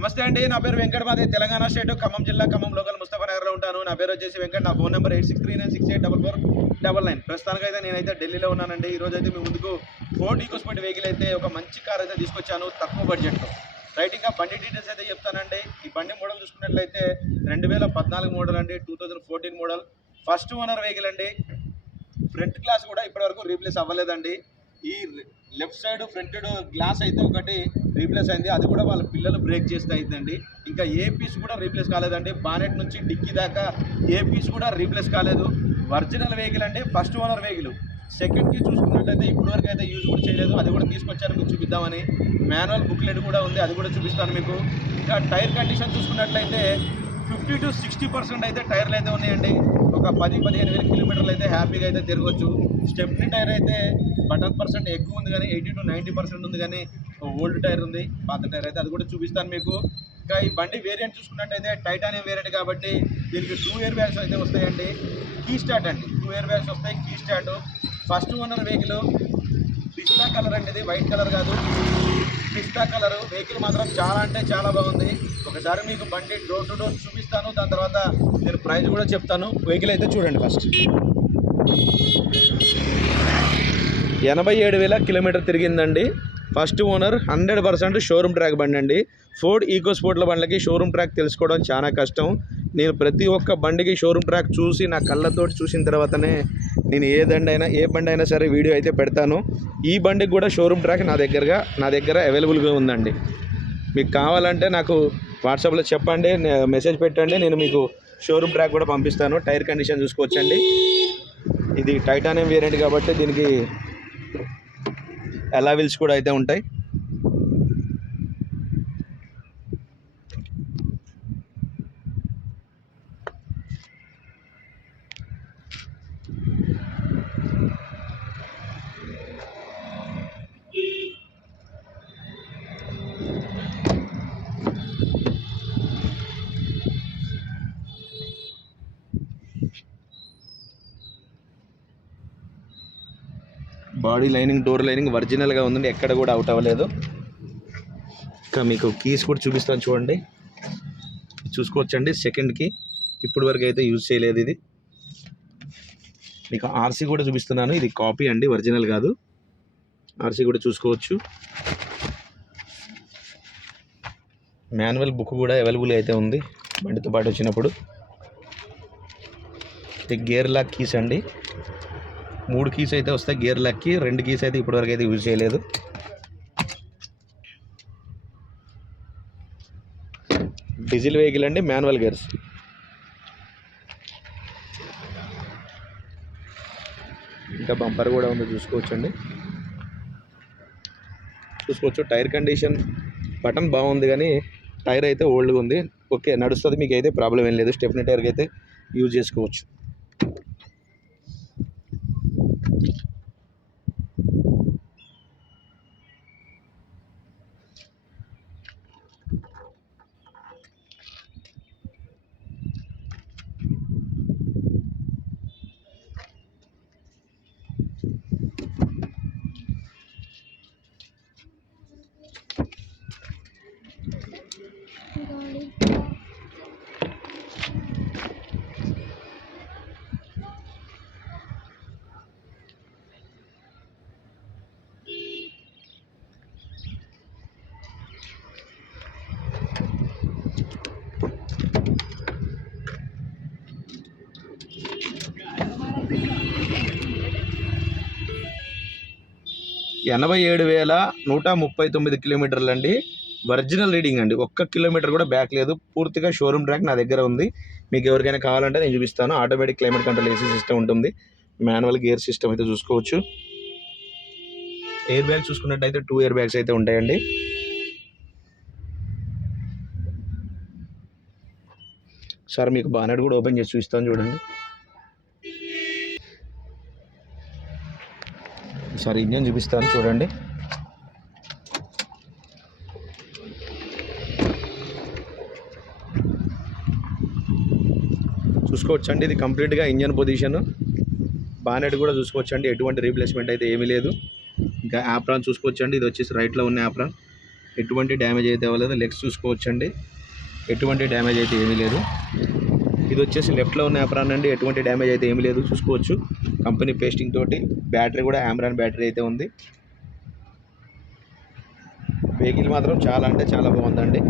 నమస్తే అండి. నా పేరు వెంకట్. మాది తెలంగాణ స్టేట్ ఖమ్మం జిల్లా ఖమ్మం లోకల్ ముస్తఫానగర్లో ఉంటాను. నా పేరు వచ్చేసి వెంకట్. నా ఫోన్ నెంబర్ 8639684499. ప్రస్తుతానికైతే నేనైతే ఢిల్లీలో ఉన్నానండి. ఈరోజు అయితే మీ ముందుకు ఫోర్డ్ ఈకోస్పోర్ట్ వెహికల్ అయితే ఒక మంచి కార్ అయితే తీసుకొచ్చాను తక్కువ బడ్జెట్లో. రైట్, ఇంకా బండి డీటెయిల్స్ అయితే చెప్తానండి. ఈ బండి మోడల్ చూసుకున్నట్లయితే 2014 మోడల్ అండి, 2014 మోడల్, ఫస్ట్ ఓనర్ వెహికల్ అండి. ఫ్రంట్ గ్లాస్ కూడా ఇప్పటివరకు రీప్లేస్ అవ్వలేదండి. ఈ లెఫ్ట్ సైడ్ ఫ్రంట్ గ్లాస్ అయితే ఒకటి రీప్లేస్ అయింది, అది కూడా వాళ్ళ పిల్లలు బ్రేక్ చేస్తే అయిందండి. ఇంకా ఏ పీస్ కూడా రీప్లేస్ కాలేదండి. బానెట్ నుంచి డిక్కీ దాకా ఏ పీస్ కూడా రీప్లేస్ కాలేదు. ఒరిజినల్ వెహికల్ అండి, ఫస్ట్ ఓనర్ వెహికల్. సెకండ్కి చూసుకున్నట్లయితే ఇప్పటివరకు అయితే యూజ్ కూడా చేయలేదు, అది కూడా తీసుకొచ్చాను మీకు చూపిద్దామని. మాన్యువల్ బుక్లెట్ కూడా ఉంది, అది కూడా చూపిస్తాను మీకు. ఇంకా టైర్ కండిషన్ చూసుకున్నట్లయితే 50 to 60% అయితే టైర్లు అయితే ఉన్నాయండి. ఒక 10-15 వేల కిలోమీటర్లు అయితే హ్యాపీగా అయితే తిరగవచ్చు. స్టెప్నీ టైర్ అయితే బటన్ పర్సెంట్ ఎక్కువ ఉంది, కానీ 80 to 90% ఉంది, కానీ ఓల్డ్ టైర్ ఉంది, పాత టైర్ అయితే, అది కూడా చూపిస్తాను మీకు. ఇంకా ఈ బండి వేరియంట్ చూసుకున్నట్టయితే టైటానియం వేరియంట్ కాబట్టి దీనికి 2 ఇయర్ బ్యాగ్స్ అయితే వస్తాయండి. కీ స్టార్ట్ అండి, 2 ఇయర్ బ్యాగ్స్ వస్తాయి, key start. First owner vehicle, పిస్తా కలర్ అండి, ఇది వైట్ కలర్ కాదు, పిస్తా కలర్. వెహికల్ మాత్రం చాలా అంటే చాలా బాగుంది. ఒకసారి మీకు బండి డోర్ టు డోర్ చూపిస్తాను, దాని తర్వాత నేను ప్రైస్ కూడా చెప్తాను. వెహికల్ అయితే చూడండి. ఫస్ట్ 87,000 కిలోమీటర్ తిరిగిందండి. ఫస్ట్ ఓనర్, 100% షోరూమ్ ట్రాక్ బండి అండి. ఫోర్డ్ ఈకోస్పోర్ట్ల బండ్లకి షోరూమ్ ట్రాక్ తెలుసుకోవడం చాలా కష్టం. నేను ప్రతి ఒక్క బండికి షోరూమ్ ట్రాక్ చూసి నా కళ్ళతోటి చూసిన తర్వాతనే నేను ఏ బండి అయినా సరే వీడియో అయితే పెడతాను. ఈ బండికి కూడా షోరూమ్ ట్రాక్ నా దగ్గర అవైలబుల్గా ఉందండి. మీకు కావాలంటే నాకు వాట్సాప్లో చెప్పండి, మెసేజ్ పెట్టండి, నేను మీకు షోరూమ్ ట్రాక్ కూడా పంపిస్తాను. టైర్ కండిషన్ చూసుకోవచ్చండి. ఇది టైటానియం వేరియంట్ కాబట్టి దీనికి అలా వీల్స్ కూడా అయితే ఉంటాయి. బాడీ లైనింగ్, డోర్ లైనింగ్ ఒరిజినల్గా ఉందండి, ఎక్కడ కూడా అవుట్ అవ్వలేదు. ఇంకా మీకు కీస్ కూడా చూపిస్తాను చూడండి, చూసుకోవచ్చండి. సెకండ్కి ఇప్పటి వరకు అయితే యూజ్ చేయలేదు ఇది. మీకు ఆర్సీ కూడా చూపిస్తున్నాను, ఇది కాపీ అండి, ఒరిజినల్ కాదు. ఆర్సీ కూడా చూసుకోవచ్చు. మాన్యువల్ బుక్ కూడా అవైలబుల్ అయితే ఉంది బండితో పాటు వచ్చినప్పుడు. ఇది గేర్ లాక్ కీస్ అండి, 3 కీస్ అయితే వస్తాయి గేర్ లాక్కి, 2 కీస్ అయితే ఇప్పటివరకు అయితే యూజ్ చేయలేదు. డీజిల్ వెహికల్ అండి, మాన్యువల్ గేర్స్. ఇంకా బంపర్ కూడా ఉంది, చూసుకోవచ్చండి. టైర్ కండిషన్, బటన్ బాగుంది, కానీ టైర్ అయితే ఓల్డ్గా ఉంది. ఓకే, నడుస్తుంది, మీకు అయితే ప్రాబ్లం ఏం లేదు. స్టెప్నీ టైర్కి అయితే యూజ్ చేసుకోవచ్చు. ఎనభై 87,139 కిలోమీటర్లు అండి. ఒరిజినల్ రీడింగ్ అండి, 1 కిలోమీటర్ కూడా బ్యాక్ లేదు. పూర్తిగా షోరూమ్ ట్రాక్ నా దగ్గర ఉంది. మీకు ఎవరికైనా కావాలంటే నేను చూపిస్తాను. Automatic climate control AC system ఉంటుంది, మాన్యువల్ గేర్ సిస్టమ్ అయితే చూసుకోవచ్చు. ఎయిర్ బ్యాగ్స్ చూసుకున్నట్టయితే 2 ఇయర్ బ్యాగ్స్ అయితే ఉంటాయండి. సార్ మీకు బానెట్ కూడా ఓపెన్ చేసి చూపిస్తాను చూడండి. సార్ ఇంజన్ చూపిస్తాను చూడండి. చూసుకోవచ్చండి, ఇది కంప్లీట్గా ఇంజన్ పొజిషన్. బానెట్ కూడా చూసుకోవచ్చండి, ఎటువంటి రీప్లేస్మెంట్ అయితే ఏమీ లేదు. ఇంకా యాప్రాన్ చూసుకోవచ్చండి, ఇది వచ్చేసి రైట్లో ఉన్న యాప్రాన్. ఎటువంటి డ్యామేజ్ అయితే అవ్వలేదు. లెగ్స్ చూసుకోవచ్చండి, ఎటువంటి డ్యామేజ్ అయితే ఏమీ లేదు. ఇది వచ్చేసి లెఫ్ట్లో ఉన్న యాప్రాన్ అండి, ఎటువంటి డ్యామేజ్ అయితే ఏమీ లేదు చూసుకోవచ్చు. కంపెనీ పేస్టింగ్ తోటి బ్యాటరీ కూడా ఆమ్రాన్ బ్యాటరీ అయితే ఉంది. వెహికల్ మాత్రం చాలా అంటే చాలా బాగుందండి.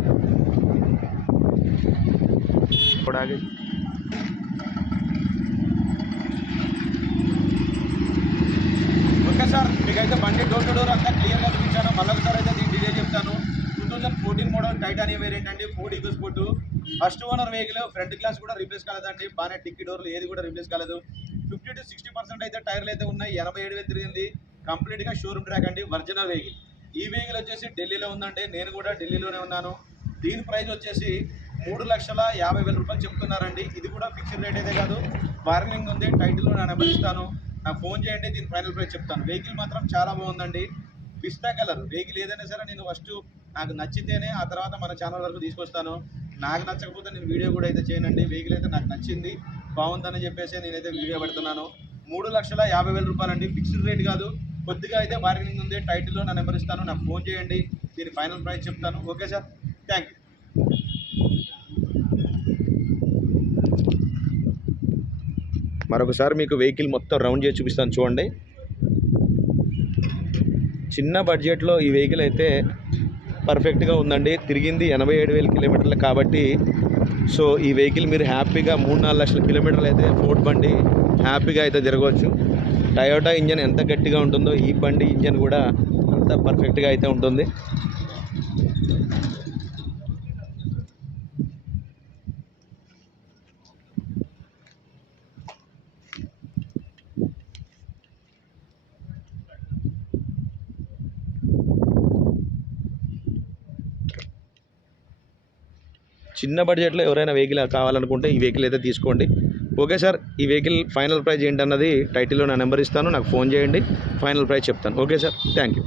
ఓకే సార్, మీకైతే బండి డోర్ టు డోర్ అంతా క్లియర్గా చూపించాను. మళ్ళొకసారి అయితే దీని డీటెయిల్ చెప్తాను. 2014 మోడల్ టైటానియం వేరియంట్ అండి, Ford EcoSport. First owner vehicle, front glass కూడా రీప్లేస్ కాలేదండి. బాగానే టిక్కీ డోర్లు ఏది కూడా రీప్లేస్ కాలేదు. 50 to 60% అయితే టైర్లు అయితే ఉన్నాయి. 87,000 తిరిగింది. కంప్లీట్గా షోరూమ్ ట్రాక్ అండి, ఒరిజినల్ వెహికల్. ఈ వెహికల్ వచ్చేసి ఢిల్లీలో ఉందండి, నేను కూడా ఢిల్లీలోనే ఉన్నాను. దీని ప్రైస్ వచ్చేసి 3,50,000 రూపాయలు చెప్తున్నారండి. ఇది కూడా ఫిక్స్డ్ రేట్ అయితే కాదు, బార్గెనింగ్ ఉంది. టైటిల్లో నా నెంబర్ ఇస్తాను, నాకు ఫోన్ చేయండి, దీని ఫైనల్ ప్రైస్ చెప్తాను. వెహికల్ మాత్రం చాలా బాగుందండి, పిస్తా కలర్ వెహికల్. ఏదైనా సరే నేను ఫస్ట్ నాకు నచ్చితేనే ఆ తర్వాత మన ఛానల్ వరకు తీసుకొస్తాను. నాకు నచ్చకపోతే నేను వీడియో కూడా అయితే చేయనండి. వెహికల్ అయితే నాకు నచ్చింది, బాగుందని చెప్పేసి నేనైతే వీడియో పెడుతున్నాను. 3,50,000 రూపాయలండి, ఫిక్స్డ్ రేట్ కాదు, కొద్దిగా అయితే బార్గెనింగ్ ఉంది. టైటిల్లో నా నెంబర్ ఇస్తాను, నాకు ఫోన్ చేయండి, దీని ఫైనల్ ప్రైస్ చెప్తాను. Okay sir, thank you. మరొకసారి మీకు వెహికల్ మొత్తం రౌండ్ చేసి చూపిస్తాను చూడండి. చిన్న బడ్జెట్లో ఈ వెహికల్ అయితే పర్ఫెక్ట్గా ఉందండి. తిరిగింది 87,000 కిలోమీటర్లు కాబట్టి సో ఈ వెహికల్ మీరు హ్యాపీగా 3-4 లక్షల కిలోమీటర్లు అయితే ఫోర్డ్ బండి హ్యాపీగా అయితే తిరగవచ్చు. టయోటా ఇంజన్ ఎంత గట్టిగా ఉంటుందో ఈ బండి ఇంజన్ కూడా అంత పర్ఫెక్ట్గా అయితే ఉంటుంది. చిన్న బడ్జెట్లో ఎవరైనా వెహికల్ కావాలనుకుంటే ఈ వెహికల్ అయితే తీసుకోండి. ఓకే సార్, ఈ వెహికల్ ఫైనల్ ప్రైస్ ఏంటన్నది టైటిల్లో నా నెంబర్ ఇస్తాను, నాకు ఫోన్ చేయండి, ఫైనల్ ప్రైస్ చెప్తాను. Okay sir, thank you.